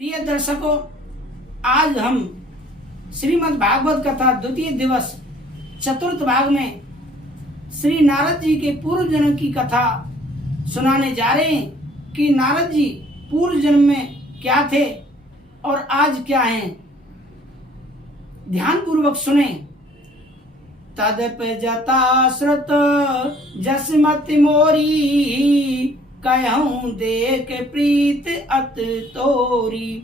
प्रिय दर्शकों, आज हम श्रीमद् भागवत कथा द्वितीय दिवस चतुर्थ भाग में श्री नारद जी के पूर्व जन्म की कथा सुनाने जा रहे हैं कि नारद जी पूर्व जन्म में क्या थे और आज क्या हैं। ध्यान पूर्वक सुने। तदप जता श्रुत जसमति मोरी, कहूं देख प्रीत अत तोरी।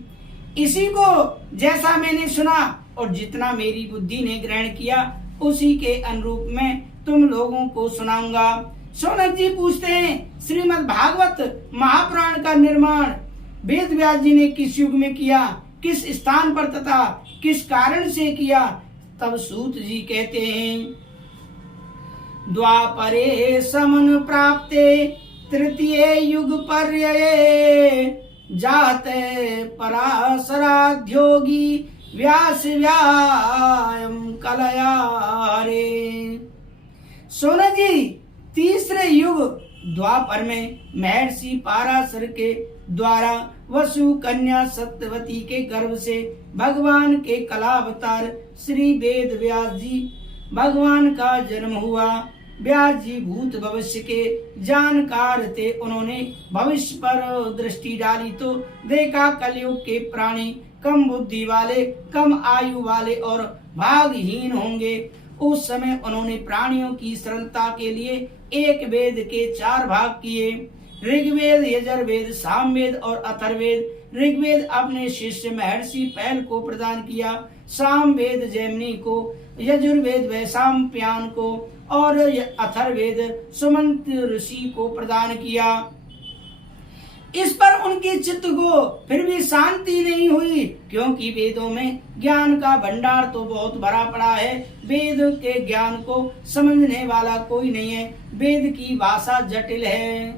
इसी को जैसा मैंने सुना और जितना मेरी बुद्धि ने ग्रहण किया उसी के अनुरूप में तुम लोगों को सुनाऊंगा। सौनक जी पूछते हैं, श्रीमद् भागवत महापुराण का निर्माण वेद व्यास जी ने किस युग में किया, किस स्थान पर तथा किस कारण से किया। तब सूत जी कहते हैं, द्वापरे समन प्राप्ते तृतीय युग पर्यये, जाते पराशराध्योगी व्यास व्यायम कलयारे। सोना जी, तीसरे युग द्वापर में महर्षि पाराशर के द्वारा वसु कन्या सत्यवती के गर्भ से भगवान के कलावतार श्री वेद व्यास जी भगवान का जन्म हुआ। व्यास जी भूत भविष्य के जानकार थे। उन्होंने भविष्य पर दृष्टि डाली तो देखा कलयुग के प्राणी कम बुद्धि वाले, कम आयु वाले और भागहीन होंगे। उस समय उन्होंने प्राणियों की सरलता के लिए एक वेद के 4 भाग किए, ऋग्वेद, यजुर्वेद, सामवेद और अथर्ववेद। ऋग्वेद अपने शिष्य महर्षि पैल को प्रदान किया, सामवेद जैमिनी को, यजुर्वेद वैशंपायन को और अथर्ववेद सुमंत ऋषि को प्रदान किया। इस पर उनके चित्त को फिर भी शांति नहीं हुई, क्योंकि वेदों में ज्ञान का भंडार तो बहुत भरा पड़ा है। वेद के ज्ञान को समझने वाला कोई नहीं है। वेद की भाषा जटिल है,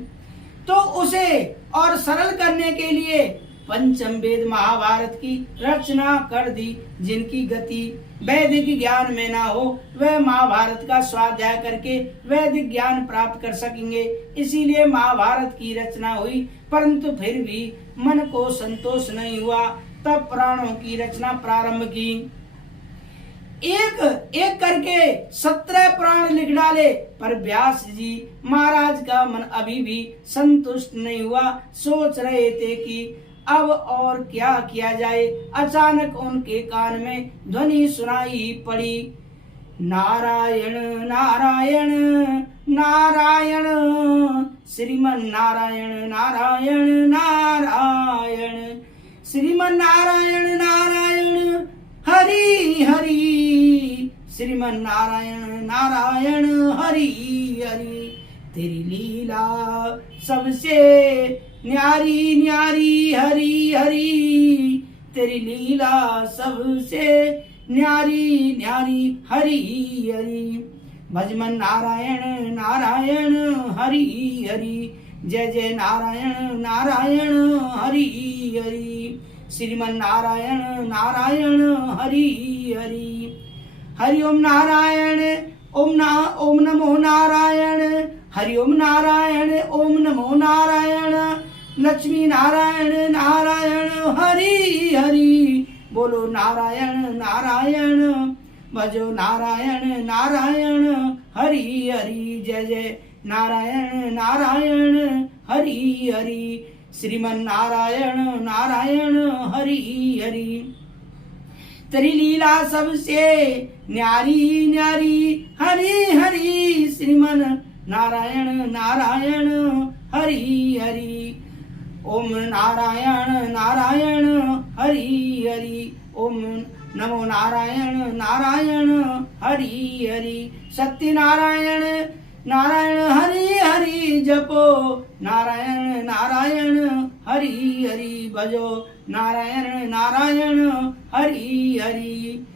तो उसे और सरल करने के लिए पंचम वेद महाभारत की रचना कर दी। जिनकी गति वैदिक ज्ञान में ना हो वह महाभारत का स्वाध्याय करके वैदिक ज्ञान प्राप्त कर सकेंगे। इसीलिए महाभारत की रचना हुई, परंतु फिर भी मन को संतोष नहीं हुआ। तब पुराणों की रचना प्रारंभ की। एक एक करके 17 पुराण लिख डाले, पर व्यास जी महाराज का मन अभी भी संतुष्ट नहीं हुआ। सोच रहे थे कि अब और क्या किया जाए। अचानक उनके कान में ध्वनि सुनाई पड़ी, नारायण नारायण नारायण, श्रीमन नारायण नारायण नारायण, श्रीमन नारायण नारायण हरि हरि, श्रीमन नारायण नारायण हरि हरि। तेरी लीला सबसे न्यारी न्यारी हरि हरि, तेरी लीला सबसे न्यारी न्यारी हरि हरि। भजमन नारायण नारायण हरि हरि, जय जय नारायण नारायण हरि हरि, श्रीमन नारायण नारायण हरि हरि। हरि ओम नारायण, ओम नमो नारायण, हरि ओम नारायण, ओम नमो नारायण, लक्ष्मी नारायण नारायण हरि हरि। बोलो नारायण नारायण, भजो नारायण नारायण हरि हरि, जय जय नारायण नारायण हरि हरि, श्रीमन नारायण नारायण हरि हरि। तेरी लीला सबसे न्यारी न्यारी हरि हरि, श्रीमन नारायण नारायण हरि हरि। ओम नारायण नारायण हरि हरि, ओम नमो नारायण नारायण हरि हरि। सत्य नारायण नारायण हरि हरि, जपो नारायण नारायण हरि हरि, भजो नारायण नारायण हरि हरि।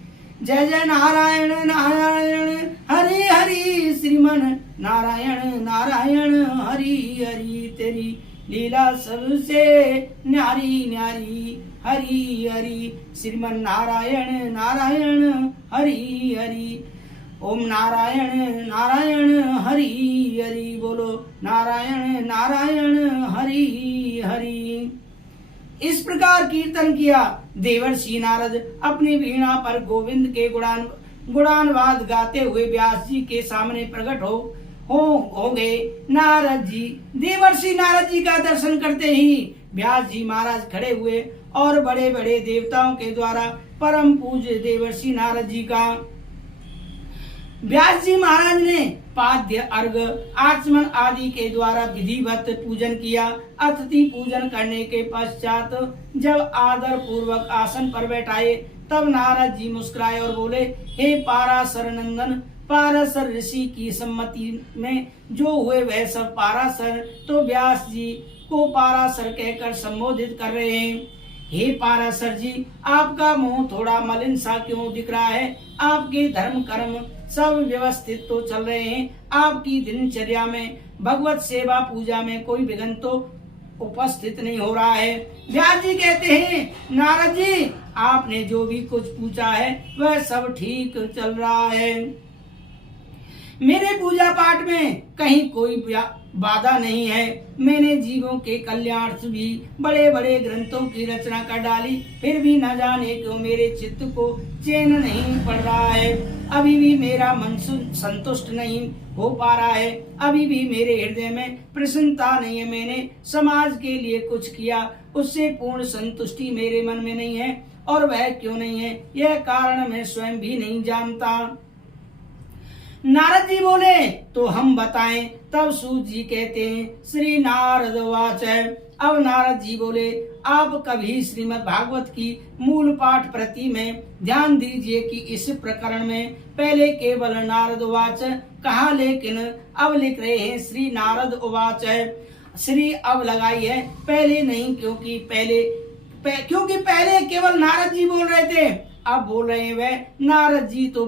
जय जय नारायण नारायण हरि हरि, श्रीमन नारायण नारायण हरि हरि। तेरी लीला सबसे न्यारी न्यारी हरि हरि, श्रीमन नारायण नारायण हरि हरि। ओम नारायण नारायण हरि हरि, बोलो नारायण नारायण हरि हरि। इस प्रकार कीर्तन किया। देवर्षि नारद अपनी वीणा पर गोविंद के गुणानुवाद गाते हुए व्यास जी के सामने प्रकट हो गए। नारद जी देवर्षि नारद जी का दर्शन करते ही व्यास जी महाराज खड़े हुए और बड़े बड़े देवताओं के द्वारा परम पूज्य देवर्षि नारद जी का व्यास जी महाराज ने पाद्य अर्घ आचमन आदि के द्वारा विधिवत पूजन किया। अतिथि पूजन करने के पश्चात जब आदर पूर्वक आसन पर बैठाए तब नारद जी मुस्कुराए और बोले, हे पाराशर नंदन, पाराशर ऋषि की सम्मति में जो हुए वह सब पाराशर तो व्यास जी को पाराशर कहकर संबोधित कर रहे हैं। हे पाराशर जी, आपका मुंह थोड़ा मलिन सा क्यों दिख रहा है? आपके धर्म कर्म सब व्यवस्थित तो चल रहे हैं। आपकी दिनचर्या में भगवत सेवा पूजा में कोई विघ्न तो उपस्थित नहीं हो रहा है। व्यास जी कहते हैं, नारद जी, आपने जो भी कुछ पूछा है वह सब ठीक चल रहा है। मेरे पूजा पाठ में कहीं कोई बाधा नहीं है। मैंने जीवों के कल्याणार्थ भी बड़े बड़े ग्रंथों की रचना कर डाली, फिर भी न जाने क्यों मेरे चित्त को चैन नहीं पड़ रहा है। अभी भी मेरा मन संतुष्ट नहीं हो पा रहा है। अभी भी मेरे हृदय में प्रसन्नता नहीं है। मैंने समाज के लिए कुछ किया, उससे पूर्ण संतुष्टि मेरे मन में नहीं है, और वह क्यों नहीं है यह कारण मैं स्वयं भी नहीं जानता। नारद जी बोले, तो हम बताएं। तब सूत जी कहते हैं, श्री नारद वाच। अब नारद जी बोले, आप कभी श्रीमद् भागवत की मूल पाठ प्रति में ध्यान दीजिए कि इस प्रकरण में पहले केवल नारद वाच कहा, लेकिन अब लिख रहे हैं श्री नारद उवाच। श्री अब लगाई है, पहले नहीं, क्योंकि पहले केवल नारद जी बोल रहे थे, अब बोल रहे हैं वह नारद जी तो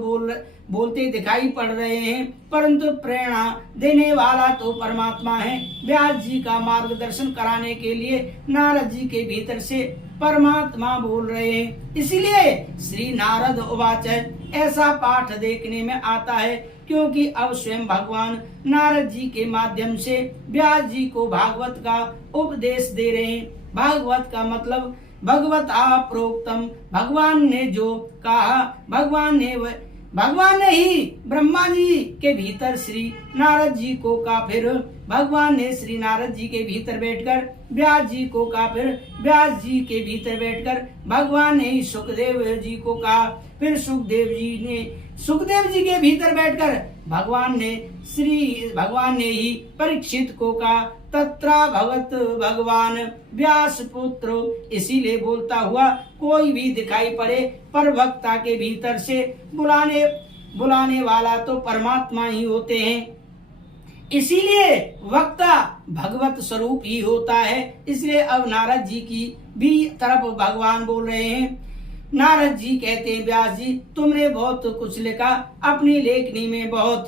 बोलते दिखाई पड़ रहे हैं, परंतु प्रेरणा देने वाला तो परमात्मा है। व्यास जी का मार्गदर्शन कराने के लिए नारद जी के भीतर से परमात्मा बोल रहे हैं, इसलिए श्री नारद उवाच ऐसा पाठ देखने में आता है, क्योंकि अब स्वयं भगवान नारद जी के माध्यम से व्यास जी को भागवत का उपदेश दे रहे हैं। भागवत का मतलब भगवता प्रोक्तम, भगवान ने जो कहा, भगवान ने ही ब्रह्मा जी के भीतर श्री नारद जी को कहा, फिर भगवान ने श्री नारद जी के भीतर बैठकर व्यास जी को कहा, फिर व्यास जी के भीतर बैठकर भगवान ने ही सुखदेव जी को कहा, फिर सुखदेव जी के भीतर बैठकर भगवान ने ही परीक्षित को कहा, तत्रा भगवत भगवान व्यास पुत्र। इसीलिए बोलता हुआ कोई भी दिखाई पड़े, पर वक्ता के भीतर से बुलाने वाला तो परमात्मा ही होते हैं, इसीलिए वक्ता भगवत स्वरूप ही होता है। इसलिए अब नारद जी की भी तरफ भगवान बोल रहे हैं। नारद जी कहते हैं, व्यास जी, तुमने बहुत कुछ लिखा, अपनी लेखनी में बहुत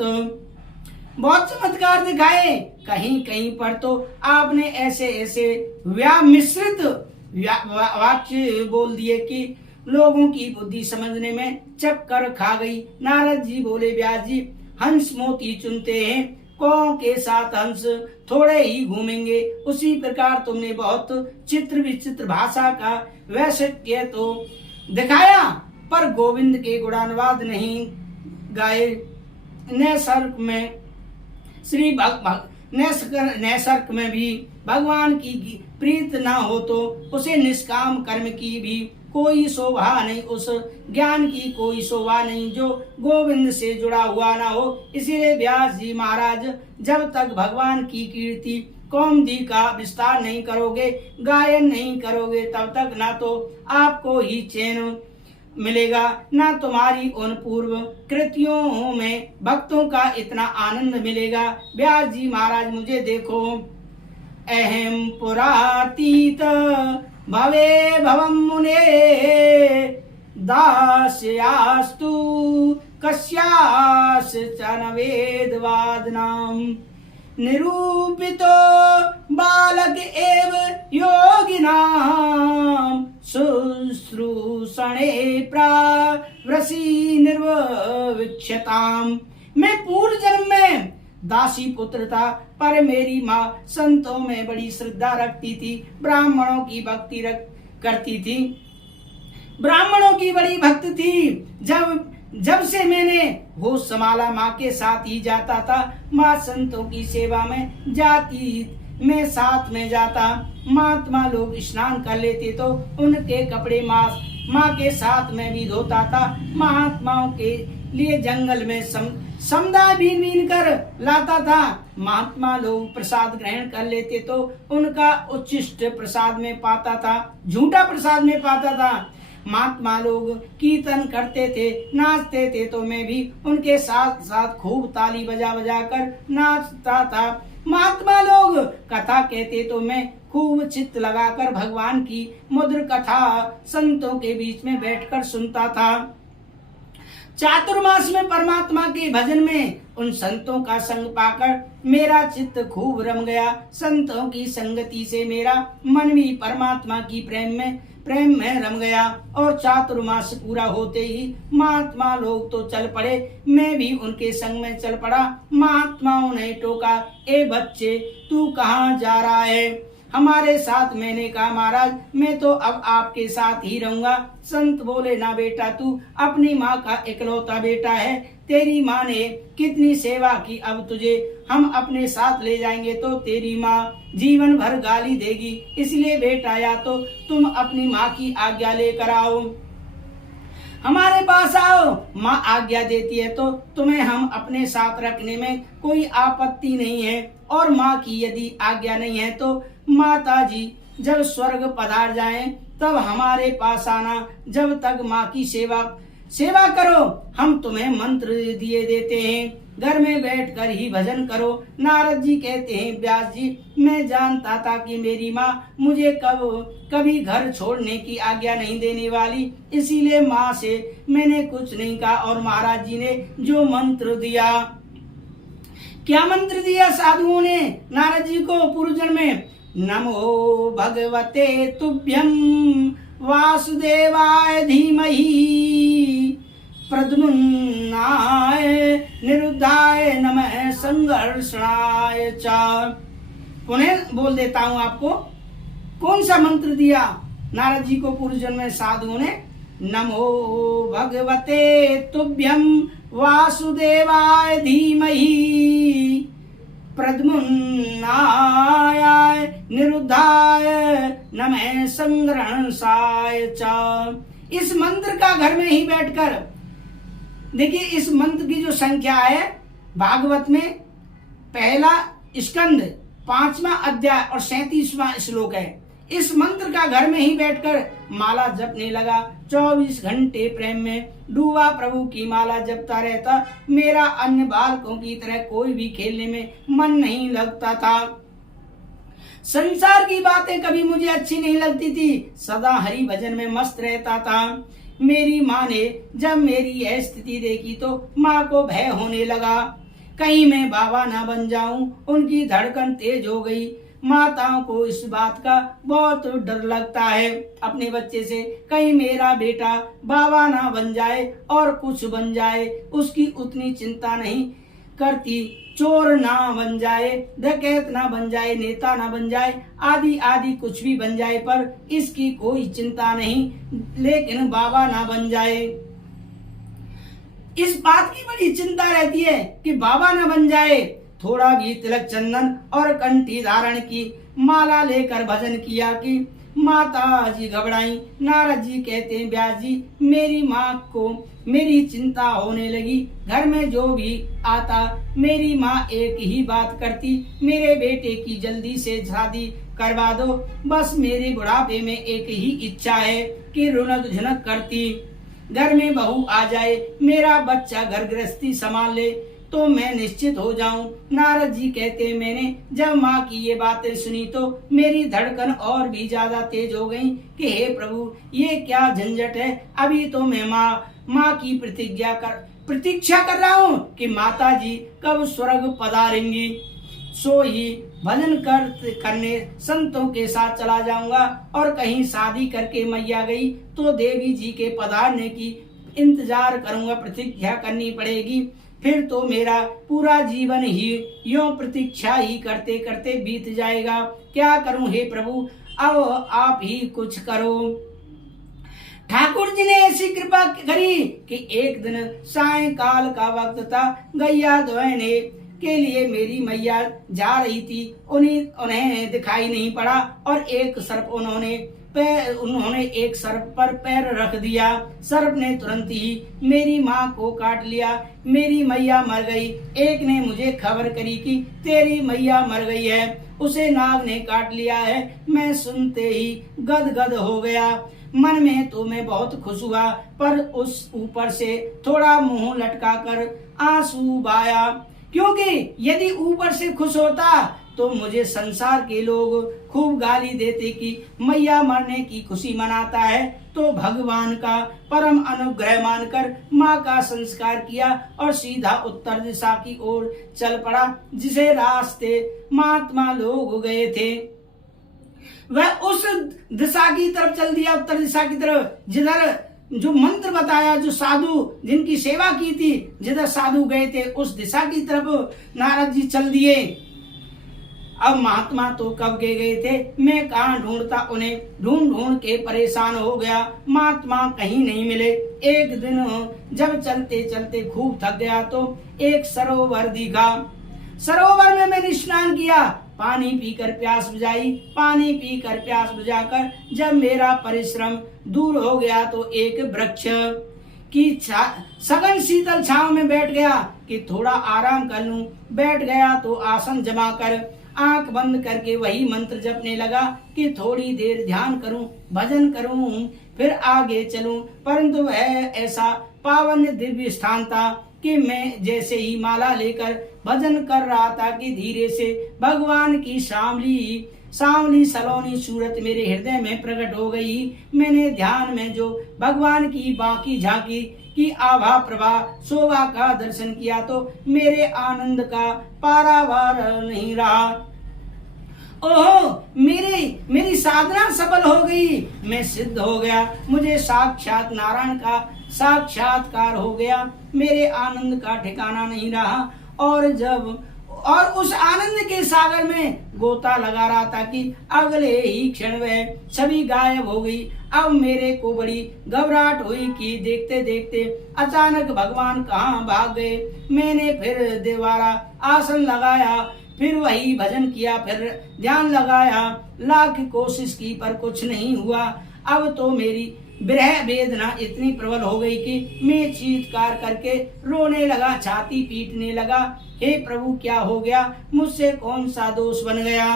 चमत्कार दिखाए। कहीं कहीं पर तो आपने ऐसे व्यामिश्रित वाक्य बोल दिए कि लोगों की बुद्धि समझने में चक्कर खा गई। नारद जी बोले, व्यास जी, हंस मोती चुनते हैं, कौ के साथ हंस थोड़े ही घूमेंगे, उसी प्रकार तुमने बहुत चित्र विचित्र भाषा का वैशिष्ट्य तो दिखाया, पर गोविंद के गुणानुवाद नहीं गाए। नैसर्ग में भी भगवान की प्रीत न हो तो उसे निष्काम कर्म की भी कोई शोभा नहीं, उस ज्ञान की कोई शोभा नहीं जो गोविंद से जुड़ा हुआ ना हो। इसीलिए व्यास जी महाराज, जब तक भगवान की कीर्ति कौमुदी का विस्तार नहीं करोगे, गायन नहीं करोगे, तब तक ना तो आपको ही चैन मिलेगा, ना तुम्हारी उन पूर्व कृतियों में भक्तों का इतना आनंद मिलेगा। व्यास जी महाराज, मुझे देखो, अहम पुरातीत भवे भवम मुने दास्यास्तु कस्याश्चन वेदवादनाम निरूपितो बालक एव योगिनाम शुश्रूषणे प्रावृषि निर्विक्षताम। मैं पूर्व जन्म में दासी पुत्र था, पर मेरी माँ संतों में बड़ी श्रद्धा रखती थी, ब्राह्मणों की भक्ति करती थी। ब्राह्मणों की बड़ी भक्त थी। जब से मैंने होश संभाला माँ के साथ ही जाता था। माँ संतों की सेवा में जाती, मैं साथ में जाता। महात्मा लोग स्नान कर लेते तो उनके कपड़े माँ के साथ में भी धोता था। महात्माओं के लिए जंगल में समुदाय बीन कर लाता था। महात्मा लोग प्रसाद ग्रहण कर लेते तो उनका उच्छिष्ट प्रसाद में पाता था, झूठा प्रसाद में पाता था। महात्मा लोग कीर्तन करते थे, नाचते थे तो मैं भी उनके साथ साथ खूब ताली बजा बजा कर नाचता था। महात्मा लोग कथा कहते तो मैं खूब चित्त लगाकर भगवान की मधुर कथा संतों के बीच में बैठकर सुनता था। चातुर्मास में परमात्मा के भजन में उन संतों का संग पाकर मेरा चित्त खूब रम गया। संतों की संगति से मेरा मन भी परमात्मा की प्रेम में रम गया। और चातुर्मास पूरा होते ही महात्मा लोग तो चल पड़े, मैं भी उनके संग में चल पड़ा। महात्माओं ने टोका, ए बच्चे तू कहाँ जा रहा है? हमारे साथ। मैंने कहा महाराज मैं तो अब आपके साथ ही रहूंगा। संत बोले ना बेटा, तू अपनी माँ का इकलौता बेटा है। तेरी माँ ने कितनी सेवा की, अब तुझे हम अपने साथ ले जाएंगे तो तेरी माँ जीवन भर गाली देगी। इसलिए बेटा या तो तुम अपनी माँ की आज्ञा लेकर आओ, हमारे पास आओ। माँ आज्ञा देती है तो तुम्हें हम अपने साथ रखने में कोई आपत्ति नहीं है, और माँ की यदि आज्ञा नहीं है तो माता जी जब स्वर्ग पधार जाएं तब हमारे पास आना। जब तक माँ की सेवा करो, हम तुम्हें मंत्र दिए देते हैं, घर में बैठकर ही भजन करो। नारद जी कहते हैं व्यास जी, मैं जानता था कि मेरी माँ मुझे कभी घर छोड़ने की आज्ञा नहीं देने वाली, इसीलिए माँ से मैंने कुछ नहीं कहा। और महाराज जी ने जो मंत्र दिया, क्या मंत्र दिया साधुओं ने नारद जी को पूर्व जन्म में? नमो भगवते तुभ्यं वासुदेवाय धीमहि प्रद्युम्नाय निरुद्धाय नमः संघर्षणाय च। पुनः बोल देता हूं आपको, कौन सा मंत्र दिया नारद जी को पूर्व जन्म में साधुओं ने? नमो भगवते तुभ्यं वासुदेवाय धीमहि प्रद्युम्नाय निरुद्धाय नमः संघर्षणाय च। इस मंत्र का घर में ही बैठकर देखिए, इस मंत्र की जो संख्या है भागवत में पहला स्कंद 5वां अध्याय और 37वां श्लोक है। इस मंत्र का घर में ही बैठकर माला जपने लगा। 24 घंटे प्रेम में डूबा प्रभु की माला जपता रहता। मेरा अन्य बालकों की तरह कोई भी खेलने में मन नहीं लगता था। संसार की बातें कभी मुझे अच्छी नहीं लगती थी, सदा हरि भजन में मस्त रहता था। मेरी माँ ने जब मेरी यह स्थिति देखी तो माँ को भय होने लगा, कहीं मैं बाबा ना बन जाऊं। उनकी धड़कन तेज हो गई। माताओं को इस बात का बहुत डर लगता है अपने बच्चे से, कहीं मेरा बेटा बाबा ना बन जाए और कुछ बन जाए, उसकी उतनी चिंता नहीं करती। चोर ना बन जाए, डकैत ना बन जाए, नेता ना बन जाए, आदि आदि कुछ भी बन जाए, पर इसकी कोई चिंता नहीं, लेकिन बाबा ना बन जाए। इस बात की बड़ी चिंता रहती है कि बाबा ना बन जाए। थोड़ा भी तिलक चंदन और कंठी धारण की, माला लेकर भजन किया कि माता जी घबराई। नारद जी कहते हैं व्यास जी, मेरी माँ को मेरी चिंता होने लगी। घर में जो भी आता मेरी माँ एक ही बात करती, मेरे बेटे की जल्दी से शादी करवा दो। बस मेरे बुढ़ापे में एक ही इच्छा है कि रुनक झुनक करती, घर में बहू आ जाए, मेरा बच्चा घर गृहस्थी संभाल ले तो मैं निश्चित हो जाऊं। नारद जी कहते मैंने जब माँ की ये बातें सुनी तो मेरी धड़कन और भी ज्यादा तेज हो गई कि हे प्रभु, ये क्या झंझट है। अभी तो मैं माँ की प्रतीक्षा कर रहा हूँ कि माता जी कब स्वर्ग पधारेंगी। सो ही भजन करने संतों के साथ चला जाऊंगा, और कहीं शादी करके मैया गई तो देवी जी के पधारने की इंतजार करूंगा, प्रतीक्षा करनी पड़ेगी। फिर तो मेरा पूरा जीवन ही यूं प्रतीक्षा ही करते करते बीत जाएगा। क्या करूं हे प्रभु, अब आप ही कुछ करो। ठाकुर जी ने ऐसी कृपा करी कि एक दिन सायंकाल का वक्त था। गैया धोने के लिए मेरी मैया जा रही थी। उन्हें दिखाई नहीं पड़ा और एक सर्प उन्होंने एक सर्प पर पैर रख दिया। सर्प ने तुरंत ही मेरी माँ को काट लिया। मेरी मैया मर गई। एक ने मुझे खबर करी कि तेरी मैया मर गई है, उसे नाग ने काट लिया है। मैं सुनते ही गदगद हो गया। मन में तो मैं बहुत खुश हुआ, पर उस ऊपर से थोड़ा मुंह लटका कर आंसू बहाया, क्योंकि यदि ऊपर से खुश होता तो मुझे संसार के लोग खूब गाली देते कि मैया मरने की खुशी मनाता है। तो भगवान का परम अनुग्रह मानकर माँ का संस्कार किया और सीधा उत्तर दिशा की ओर चल पड़ा। जिसे रास्ते महात्मा लोग गए थे वह उस दिशा की तरफ चल दिया, उत्तर दिशा की तरफ, जिधर जो मंत्र बताया, जो साधु जिनकी सेवा की थी, जिधर साधु गए थे उस दिशा की तरफ नारद जी चल दिए। अब महात्मा तो कब गए थे, मैं कहाँ ढूंढता उन्हें, ढूंढ के परेशान हो गया। महात्मा कहीं नहीं मिले। एक दिन जब चलते चलते खूब थक गया तो एक सरोवर दिखा। सरोवर में मैंने स्नान किया, पानी पीकर प्यास बुझाई। पानी पीकर प्यास बुझाकर जब मेरा परिश्रम दूर हो गया तो एक वृक्ष की सघन शीतल छांव में बैठ गया कि थोड़ा आराम कर लूं। बैठ गया तो आसन जमा कर आंख बंद करके वही मंत्र जपने लगा कि थोड़ी देर ध्यान करूं, भजन करूं, फिर आगे चलूं। परंतु वह ऐसा पावन दिव्य स्थान था कि मैं जैसे ही माला लेकर भजन कर रहा था कि धीरे से भगवान की सांवली सलोनी सूरत मेरे हृदय में प्रकट हो गई। मैंने ध्यान में जो भगवान की बाकी झांकी की आभा प्रभा शोभा का दर्शन किया तो मेरे आनंद का पारावार नहीं रहा। ओहो, मेरी साधना सफल हो गई, मैं सिद्ध हो गया, मुझे साक्षात नारायण का साक्षात्कार हो गया। मेरे आनंद का ठिकाना नहीं रहा और उस आनंद के सागर में गोता लगा रहा था कि अगले ही क्षण वह सभी गायब हो गई। अब मेरे को बड़ी घबराहट हुई कि देखते देखते अचानक भगवान कहाँ भाग गए। मैंने फिर दोबारा आसन लगाया, फिर वही भजन किया, फिर ध्यान लगाया, लाख कोशिश की पर कुछ नहीं हुआ। अब तो मेरी विरह वेदना इतनी प्रबल हो गई कि मैं चीत्कार करके रोने लगा, छाती पीटने लगा। हे प्रभु, क्या हो गया? मुझसे कौन सा दोष बन गया?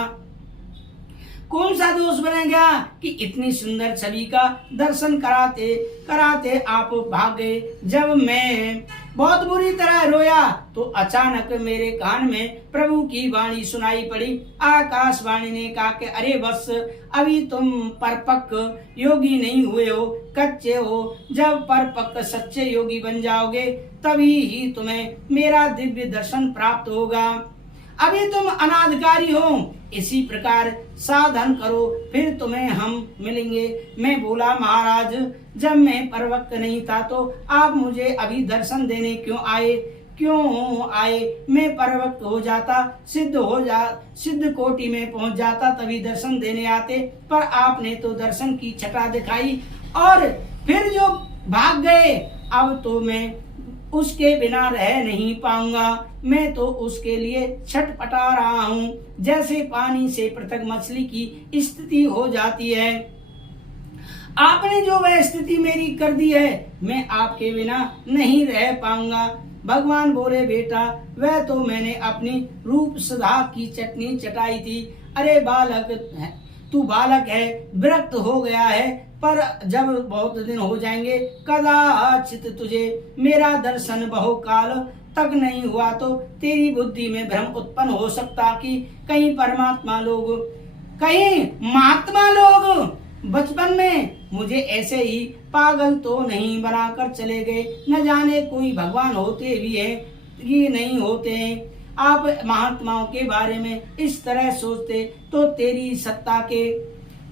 कौन सा दोष बन गया कि इतनी सुंदर छवि का दर्शन कराते कराते आप भाग गए। जब मैं बहुत बुरी तरह रोया तो अचानक मेरे कान में प्रभु की वाणी सुनाई पड़ी। आकाशवाणी ने कहा कि अरे बस, अभी तुम परपक्व योगी नहीं हुए हो, कच्चे हो। जब परपक्व सच्चे योगी बन जाओगे तभी ही तुम्हें मेरा दिव्य दर्शन प्राप्त होगा। अभी तुम अनाधिकारी हो, इसी प्रकार साधन करो, फिर तुम्हें हम मिलेंगे। मैं बोला, महाराज, जब मैं परवक्त नहीं था तो आप मुझे अभी दर्शन देने क्यों आए? मैं परवक्त हो जाता, सिद्ध कोटि में पहुंच जाता, तभी दर्शन देने आते। पर आपने तो दर्शन की छटा दिखाई और फिर जो भाग गए। अब तो मैं उसके बिना रह नहीं पाऊंगा। मैं तो उसके लिए छटपटा रहा हूँ, जैसे पानी से पृथक मछली की स्थिति हो जाती है। आपने जो वह स्थिति मेरी कर दी है, मैं आपके बिना नहीं रह पाऊंगा। भगवान बोले, बेटा, वह तो मैंने अपनी रूप सुधा की चटनी चटाई थी। अरे बालक, तू बालक है, विरक्त हो गया है, पर जब बहुत दिन हो जाएंगे कदाचित तुझे मेरा दर्शन बहुकाल तक नहीं हुआ तो तेरी बुद्धि में भ्रम उत्पन्न हो सकता कि कहीं महात्मा लोग बचपन में मुझे ऐसे ही पागल तो नहीं बनाकर चले गए। न जाने कोई भगवान होते भी हैं कि नहीं होते हैं। आप महात्माओं के बारे में इस तरह सोचते तो तेरी सत्ता के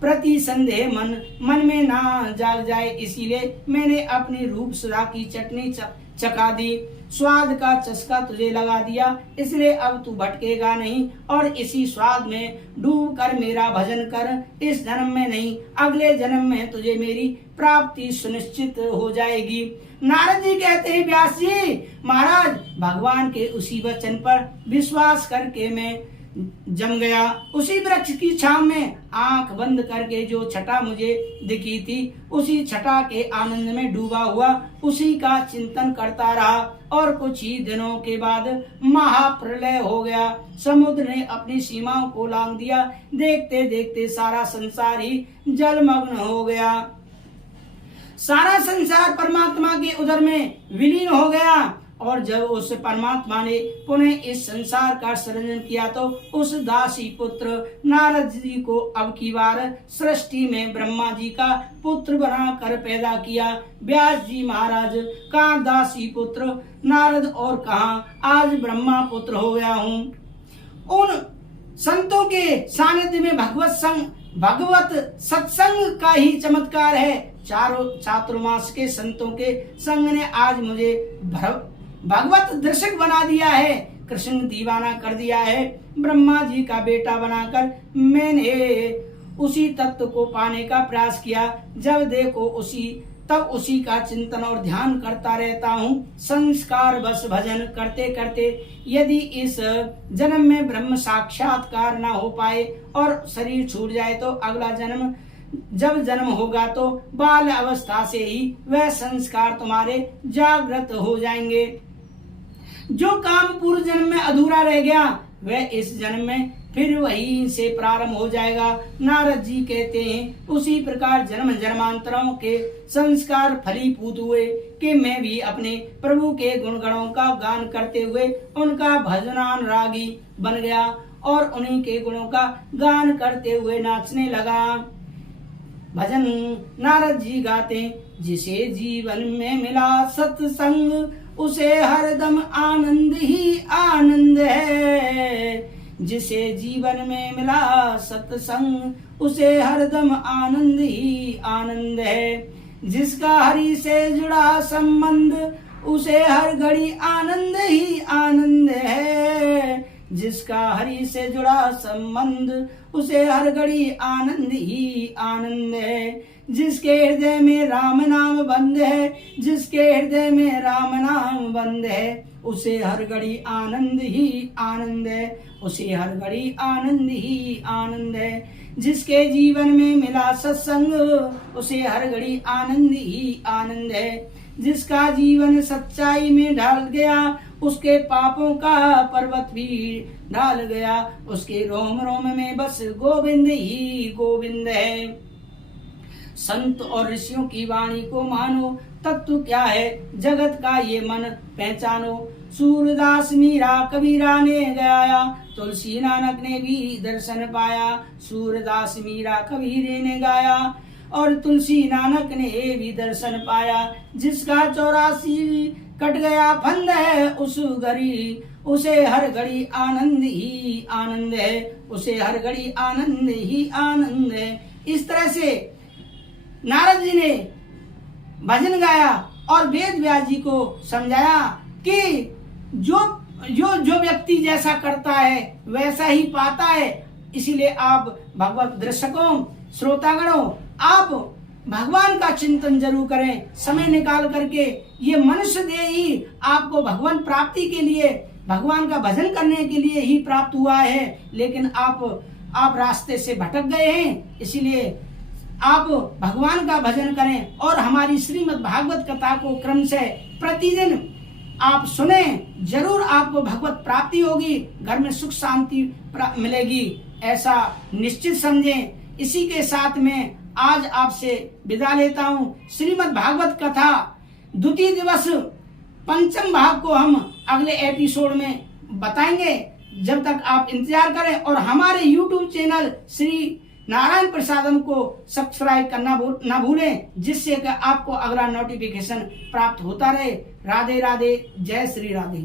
प्रति संदेह मन में ना जाग जाए, इसीलिए मैंने अपनी रूप सुधा की चटनी चखा दी, स्वाद का चस्का तुझे लगा दिया, इसलिए अब तू भटकेगा नहीं और इसी स्वाद में डूब कर मेरा भजन कर। इस जन्म में नहीं, अगले जन्म में तुझे मेरी प्राप्ति सुनिश्चित हो जाएगी। नारद जी कहते हैं, व्यास जी महाराज, भगवान के उसी वचन पर विश्वास करके मैं जम गया। उसी वृक्ष की छांव में आंख बंद करके जो छटा मुझे दिखी थी, उसी छटा के आनंद में डूबा हुआ उसी का चिंतन करता रहा और कुछ ही दिनों के बाद महाप्रलय हो गया। समुद्र ने अपनी सीमाओं को लांघ दिया, देखते देखते सारा संसार ही जलमग्न हो गया। सारा संसार परमात्मा के उदर में विलीन हो गया और जब उस परमात्मा ने पुनः इस संसार का सृजन किया तो उस दासी पुत्र नारद जी को अब की बार सृष्टि में ब्रह्मा जी का पुत्र बनाकर पैदा किया। व्यास जी महाराज, कहाँ दासी पुत्र नारद और कहाँ आज ब्रह्मा पुत्र हो गया हूँ। उन संतों के सानिध्य में भगवत सत्संग का ही चमत्कार है। चारों चातुर्मास के संतों के संग ने आज मुझे भगवत दर्शक बना दिया है, कृष्ण दीवाना कर दिया है। ब्रह्मा जी का बेटा बनाकर मैंने उसी तत्व को पाने का प्रयास किया। जब देखो तब उसी का चिंतन और ध्यान करता रहता हूँ। संस्कार बस भजन करते करते यदि इस जन्म में ब्रह्म साक्षात्कार ना हो पाए और शरीर छूट जाए तो अगला जन्म होगा तो बाल अवस्था से ही वह संस्कार तुम्हारे जागृत हो जाएंगे। जो काम पूर्व जन्म में अधूरा रह गया वह इस जन्म में फिर वहीं से प्रारंभ हो जाएगा। नारद जी कहते हैं, उसी प्रकार जन्म जन्मांतरों के संस्कार फलीभूत हुए कि मैं भी अपने प्रभु के गुणगणों का गान करते हुए उनका भजनानुरागी बन गया और उन्हीं के गुणों का गान करते हुए नाचने लगा। भजन नारद जी गाते, जिसे जीवन में मिला सत्संग उसे हरदम आनंद ही आनंद है। जिसे जीवन में मिला सत्संग उसे हरदम आनंद ही आनंद है। जिसका हरि से जुड़ा संबंध उसे हर घड़ी आनंद ही आनंद है। जिसका हरि से जुड़ा संबंध उसे हर घड़ी आनंद ही आनंद है। जिसके हृदय में राम नाम बंद है, जिसके हृदय में राम नाम बंद है, उसे हर घड़ी आनंद ही आनंद है, उसे हर घड़ी आनंद ही आनंद है। जिसके जीवन में मिला सत्संग उसे हर घड़ी आनंद ही आनंद है। जिसका जीवन सच्चाई में ढल गया उसके पापों का पर्वत भी ढल गया। उसके रोम रोम में बस गोविंद ही गोविंद है। संत और ऋषियों की वाणी को मानो, तत्व क्या है जगत का ये मन पहचानो। सूरदास मीरा कबीरा ने गाया, तुलसी नानक ने भी दर्शन पाया। सूरदास मीरा कबीरे ने गाया और तुलसी नानक ने भी दर्शन पाया। जिसका 84 कट गया फंद है उस घड़ी उसे हर घड़ी आनंद ही आनंद है, उसे हर घड़ी आनंद ही आनंद है। इस तरह से नारद जी ने भजन गाया और वेद व्यास जी को समझाया कि जो व्यक्ति जैसा करता है वैसा ही पाता है। इसीलिए आप भगवत दर्शकों श्रोतागणों, आप भगवान का चिंतन जरूर करें। समय निकाल करके ये मनुष्य देह ही आपको भगवान प्राप्ति के लिए, भगवान का भजन करने के लिए ही प्राप्त हुआ है, लेकिन आप रास्ते से भटक गए हैं। इसीलिए आप भगवान का भजन करें और हमारी श्रीमद् भागवत कथा को क्रम से प्रतिदिन आप सुने, जरूर आपको भगवत प्राप्ति होगी, घर में सुख शांति मिलेगी, ऐसा निश्चित समझें। इसी के साथ में आज आपसे विदा लेता हूँ। श्रीमद् भागवत कथा द्वितीय दिवस पंचम भाग को हम अगले एपिसोड में बताएंगे। जब तक आप इंतजार करें और हमारे YouTube चैनल श्री नारायण प्रसादम को सब्सक्राइब करना ना भूलें, जिससे कि आपको अगला नोटिफिकेशन प्राप्त होता रहे। राधे राधे, जय श्री राधे।